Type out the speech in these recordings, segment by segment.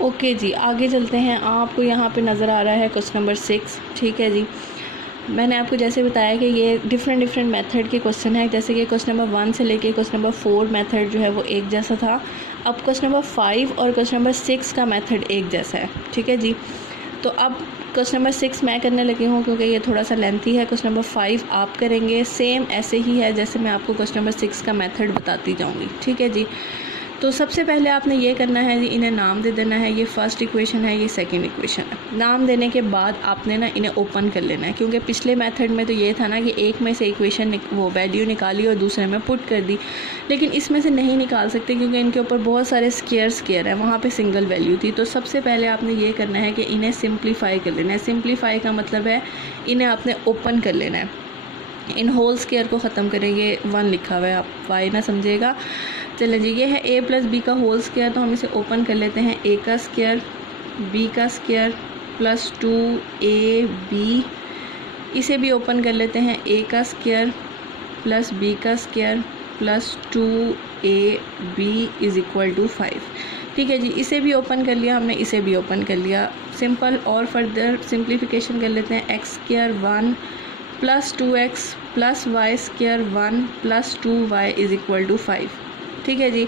Okay जी, आगे चलते हैं। आपको यहाँ पे नज़र आ रहा है क्वेश्चन नंबर 6, ठीक है जी। मैंने आपको जैसे बताया कि ये डिफरेंट मेथड के क्वेश्चन है, जैसे कि क्वेश्चन नंबर 1 से लेके क्वेश्चन नंबर 4 मेथड जो है वो एक जैसा था। अब क्वेश्चन नंबर 5 और क्वेश्चन नंबर 6 का मेथड एक जैसा है, ठीक है जी। तो अब क्वेश्चन नंबर 6 मैं करने लगी हूँ क्योंकि ये थोड़ा सा लेंथी है। क्वेश्चन नंबर 5 आप करेंगे, सेम ऐसे ही है जैसे मैं आपको क्वेश्चन नंबर 6 का मेथड बताती जाऊँगी, ठीक है जी। तो सबसे पहले आपने ये करना है जी, इन्हें नाम दे देना है। ये फर्स्ट इक्वेशन है, ये सेकंड इक्वेशन है। नाम देने के बाद आपने ना इन्हें ओपन कर लेना है, क्योंकि पिछले मेथड में तो ये था ना कि एक में से इक्वेशन वो वैल्यू निकाली और दूसरे में पुट कर दी, लेकिन इसमें से नहीं निकाल सकते क्योंकि इनके ऊपर बहुत सारे स्क्वायर है, वहाँ पे सिंगल वैल्यू थी। तो सबसे पहले आपने ये करना है कि इन्हें सिंप्लीफाई कर लेना है। सिंप्लीफाई का मतलब है इन्हें आपने ओपन कर लेना है। इन होल स्क्वायर को ख़त्म करेंगे, 1 लिखा हुआ है, आप वाई ना समझिएगा। चलिए जी, ये है a प्लस बी का होल स्क्वायर, तो हम इसे ओपन कर लेते हैं। a का स्क्वायर, b का स्क्वायर प्लस 2ab, इसे भी ओपन कर लेते हैं। a का स्क्वायर प्लस b का square plus 2ab is equal to 5, ठीक है जी। इसे भी ओपन कर लिया हमने, इसे भी ओपन कर लिया। सिंपल और फर्दर सिंप्लीफिकेशन कर लेते हैं। X square 1 plus 2x plus Y square 1 plus 2y is equal to 5, ठीक है जी।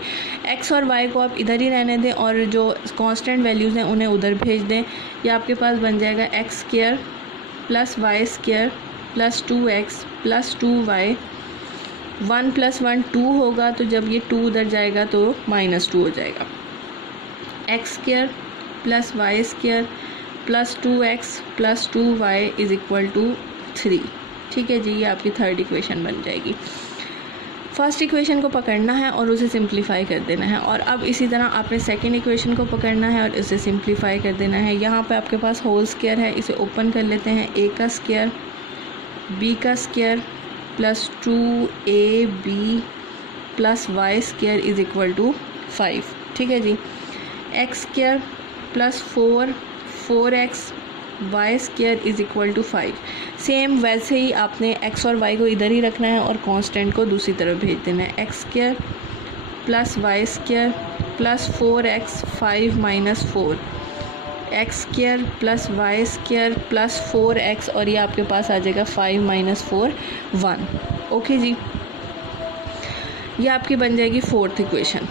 x और y को आप इधर ही रहने दें और जो कांस्टेंट वैल्यूज़ हैं उन्हें उधर भेज दें। ये आपके पास बन जाएगा X square plus Y square plus 2x plus 2y। 1 plus 1 2 होगा, तो जब ये 2 उधर जाएगा तो -2 हो जाएगा। X square plus Y square plus 2x plus 2y is equal to 3, ठीक है जी। ये आपकी थर्ड इक्वेशन बन जाएगी। फर्स्ट इक्वेशन को पकड़ना है और उसे सिंप्लीफाई कर देना है, और अब इसी तरह आपने सेकंड इक्वेशन को पकड़ना है और इसे सिंप्लीफाई कर देना है। यहाँ पे आपके पास होल स्क्वायर है, इसे ओपन कर लेते हैं। a का स्क्वायर, b का square plus 2ab plus Y square is equal to 5, ठीक है जी। X square plus 4x Y square is equal to 5। Same वैसे ही आपने x और y को इधर ही रखना है और कांस्टेंट को दूसरी तरफ भेज देना है। X square plus Y square plus 4x 5 minus 4, X square plus Y square plus 4x, और ये आपके पास आ जाएगा 5 माइनस 4 1, ओके जी। ये आपकी बन जाएगी फोर्थ इक्वेशन,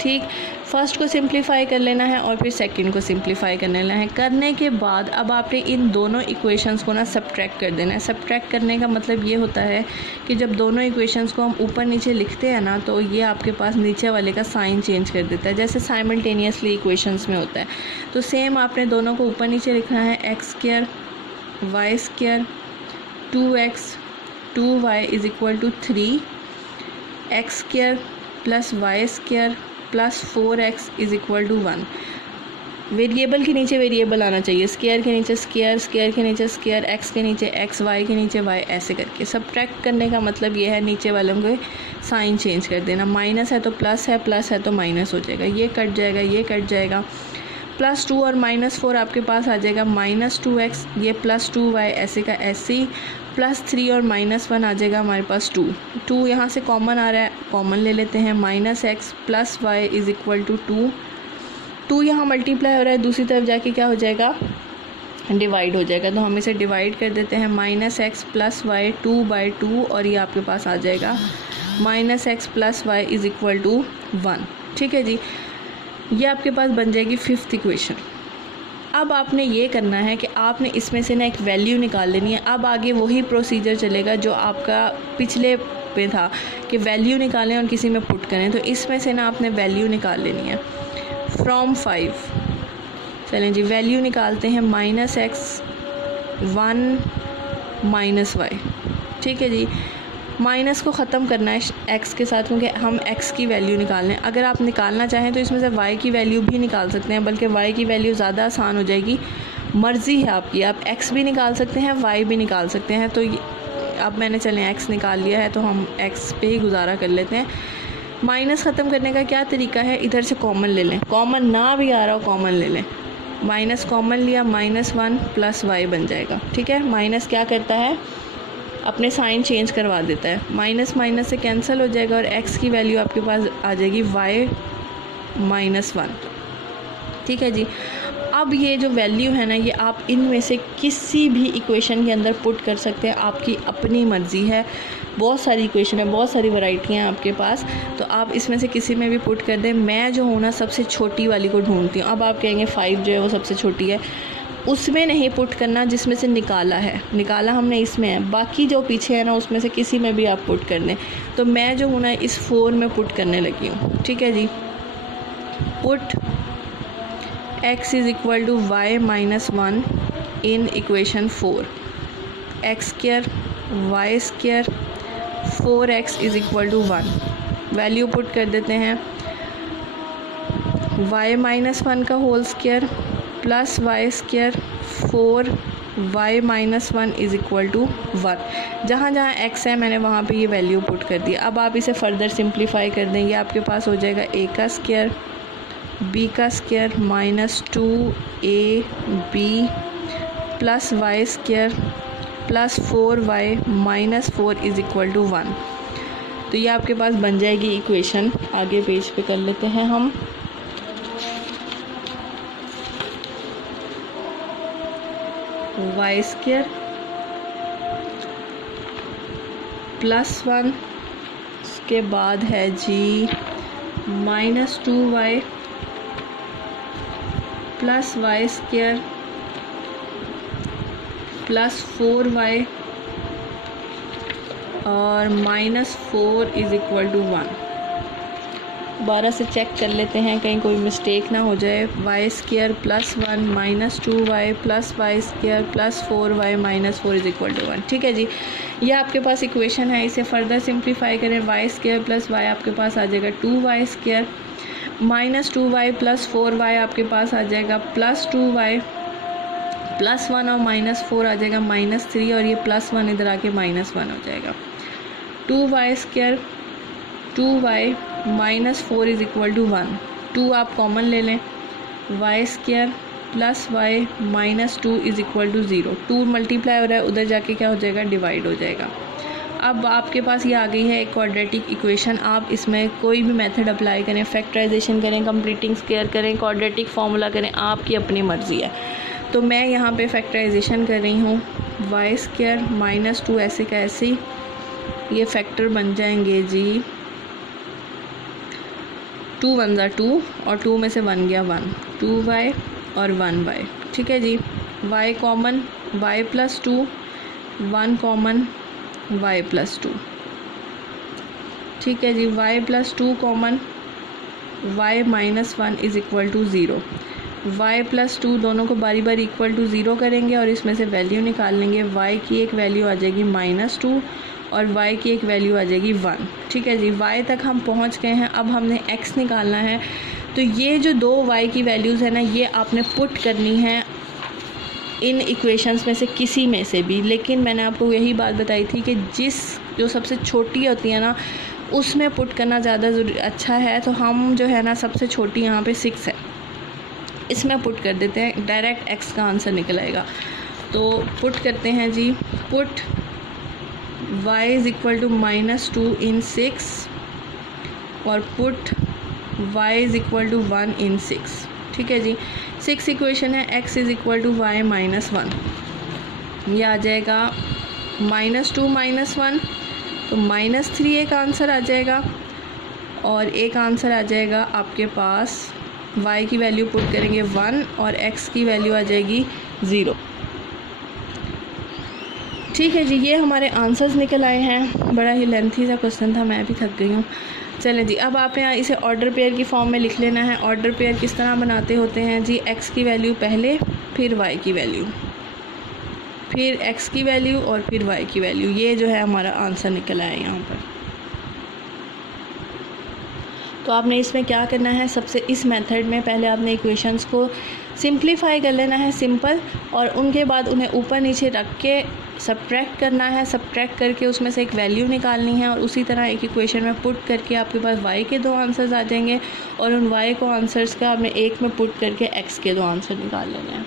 ठीक। फर्स्ट को सिंप्लीफाई कर लेना है और फिर सेकंड को सिंप्लीफाई कर लेना है। करने के बाद अब आपने इन दोनों इक्वेशंस को ना सब्ट्रैक्ट कर देना है। सब्ट्रैक्ट करने का मतलब ये होता है कि जब दोनों इक्वेशंस को हम ऊपर नीचे लिखते हैं ना, तो ये आपके पास नीचे वाले का साइन चेंज कर देता है, जैसे साइमल्टेनियसली इक्वेशंस में होता है। तो सेम आपने दोनों को ऊपर नीचे लिखना है। X square Y square 2x 2y is equal to 3, X square plus Y square plus 4x is equal to 1। Variable के नीचे वेरिएबल आना चाहिए, स्क्वायर के नीचे स्क्वायर, स्क्वायर के नीचे स्क्वायर, x के नीचे x, y के नीचे y, ऐसे करके। सब्ट्रैक्ट करने का मतलब ये है नीचे वालों को साइन चेंज कर देना। माइनस है तो प्लस है, प्लस है तो माइनस हो जाएगा, ये कट जाएगा, ये कट जाएगा। प्लस 2 और माइनस 4 आपके पास आ जाएगा माइनस 2x, ये प्लस 2y, ऐसे का ऐसे ही। प्लस 3 और माइनस 1 आ जाएगा हमारे पास 2 यहाँ से कॉमन आ रहा है, कॉमन ले लेते हैं। Minus x plus Y is equal to 2 यहाँ मल्टीप्लाई हो रहा है, दूसरी तरफ जाके क्या हो जाएगा, डिवाइड हो जाएगा। तो हम इसे डिवाइड कर देते हैं। माइनस एक्स प्लस वाई 2/2, और ये आपके पास आ जाएगा minus X plus Y is equal to 1, ठीक है जी। ये आपके पास बन जाएगी फिफ्थ इक्वेशन। अब आपने ये करना है कि आपने इसमें से ना एक वैल्यू निकाल लेनी है। अब आगे वही प्रोसीजर चलेगा जो आपका पिछले पे था कि वैल्यू निकालें और किसी में पुट करें। तो इसमें से ना आपने वैल्यू निकाल लेनी है फ्रॉम 5। चलें जी, वैल्यू निकालते हैं। माइनस एक्स 1 माइनस वाई, ठीक है जी। माइनस को ख़त्म करना है x के साथ, क्योंकि हम x की वैल्यू निकालना है। अगर आप निकालना चाहें तो इसमें से y की वैल्यू भी निकाल सकते हैं, बल्कि y की वैल्यू ज़्यादा आसान हो जाएगी। मर्ज़ी है आपकी, आप x भी निकाल सकते हैं, y भी निकाल सकते हैं। तो अब मैंने चलें x निकाल लिया है तो हम x पे ही गुजारा कर लेते हैं। माइनस ख़त्म करने का क्या तरीका है, इधर से कॉमन ले लें, कॉमन ना भी आ रहा हो कॉमन ले लें। माइनस कॉमन लिया, -1 प्लस वाई बन जाएगा, ठीक है। माइनस क्या करता है, अपने साइन चेंज करवा देता है। माइनस माइनस से कैंसिल हो जाएगा और x की वैल्यू आपके पास आ जाएगी y -1, ठीक है जी। अब ये जो वैल्यू है ना, ये आप इनमें से किसी भी इक्वेशन के अंदर पुट कर सकते हैं, आपकी अपनी मर्ज़ी है। बहुत सारी इक्वेशन है, बहुत सारी वैरायटियाँ हैं आपके पास, तो आप इसमें से किसी में भी पुट कर दें। मैं जो हूँ ना सबसे छोटी वाली को ढूंढती हूँ। अब आप कहेंगे 5 जो है वो सबसे छोटी है, उसमें नहीं पुट करना जिसमें से निकाला है, निकाला हमने इसमें है, बाकी जो पीछे है ना उसमें से किसी में भी आप पुट कर दें। तो मैं जो हूँ ना इस 4 में पुट करने लगी हूँ, ठीक है जी। Put x is equal to y minus 1 in equation 4, X square Y square 4x is equal to 1। Value put कर देते हैं, y माइनस 1 का whole square plus Y square 4y minus 1 is equal to 1। जहाँ जहाँ x है मैंने वहाँ पे ये वैल्यू पुट कर दी। अब आप इसे फर्दर सिंप्लीफाई कर देंगे, आपके पास हो जाएगा a का स्क्वायर b का square minus 2ab plus Y square plus 4y minus 4 is equal to 1। तो ये आपके पास बन जाएगी इक्वेशन। आगे पेज पे कर लेते हैं हम। वाई स्क्वायर प्लस 1, उसके बाद है जी minus 2y plus Y square plus 4y और माइनस 4 इज़ इक्वल टू 1। दोबारा से चेक कर लेते हैं कहीं कोई मिस्टेक ना हो जाए। Y square plus 1 minus 2y plus Y square plus 4y minus 4 is equal to 1, ठीक है जी। ये आपके पास इक्वेशन है। इसे फर्दर सिंप्लीफाई करें, वाई स्क्वायर प्लस वाई आपके पास आ जाएगा 2y square minus 2y plus 4y आपके पास आ जाएगा प्लस 2y प्लस 1 और माइनस 4 आ जाएगा माइनस 3 और ये प्लस 1 इधर आके माइनस 1 हो जाएगा। 2y square 2y minus 4 is equal to 1। 2 आप कॉमन ले लें, Y square plus Y minus 2 is equal to 0। 2 multiply हो रहा है, उधर जाके क्या हो जाएगा, डिवाइड हो जाएगा। अब आपके पास ये आ गई है एक क्वाड्रेटिक इक्वेशन। आप इसमें कोई भी मेथड अप्लाई करें, फैक्टराइजेशन करें, कंप्लीटिंग स्क्वायर करें, क्वाड्रेटिक फार्मूला करें, आपकी अपनी मर्ज़ी है। तो मैं यहाँ पे फैक्टराइजेशन कर रही हूँ। वाई स्क्वायर माइनस 2 ऐसे का ऐसे ही, ये फैक्टर बन जाएंगे जी 2 1 ज़ा 2 और 2 में से 1 गया 1, 2y और 1y, ठीक है जी। y common y plus 2, 1 common y plus 2, ठीक है जी। y plus 2 common y minus 1 is equal to 0। y plus 2 दोनों को बारी बारी इक्वल टू 0 करेंगे और इसमें से वैल्यू निकाल लेंगे। y की एक वैल्यू आ जाएगी माइनस 2 और y की एक वैल्यू आ जाएगी 1, ठीक है जी। y तक हम पहुंच गए हैं। अब हमने x निकालना है। तो ये जो दो y की वैल्यूज़ है ना, ये आपने पुट करनी है इन इक्वेशंस में से किसी में से भी। लेकिन मैंने आपको यही बात बताई थी कि जो सबसे छोटी होती है ना उसमें पुट करना ज़्यादा अच्छा है। तो हम जो है ना सबसे छोटी यहाँ पे 6 है, इसमें पुट कर देते हैं, डायरेक्ट x का आंसर निकल आएगा। तो पुट करते हैं जी, put y is equal to minus 2 in 6 और put y is equal to 1 in 6, ठीक है जी। 6 इक्वेशन है, x is equal to y minus 1, ये आ जाएगा माइनस 2 माइनस 1, तो माइनस 3 एक आंसर आ जाएगा और एक आंसर आ जाएगा आपके पास y की वैल्यू पुट करेंगे 1 और x की वैल्यू आ जाएगी 0, ठीक है जी। ये हमारे आंसर्स निकल आए हैं। बड़ा ही लेंथी सा क्वेश्चन था, मैं भी थक गई हूँ। चलें जी, अब आपने यहाँ इसे ऑर्डर पेयर की फॉर्म में लिख लेना है। ऑर्डर पेयर किस तरह बनाते होते हैं जी, x की वैल्यू पहले, फिर y की वैल्यू, फिर x की वैल्यू और फिर y की वैल्यू। ये जो है हमारा आंसर निकल आया यहाँ पर। तो आपने इसमें क्या करना है, सबसे इस मेथड में पहले आपने इक्वेशंस को सिंप्लीफाई कर लेना है सिंपल, और उनके बाद उन्हें ऊपर नीचे रख के सब्ट्रैक्ट करना है। सब्ट्रैक्ट करके उसमें से एक वैल्यू निकालनी है और उसी तरह एक इक्वेशन में पुट करके आपके पास y के 2 आंसर्स आ जाएंगे और उन y को आंसर्स का आपने एक में पुट करके x के 2 आंसर निकाल लेने हैं।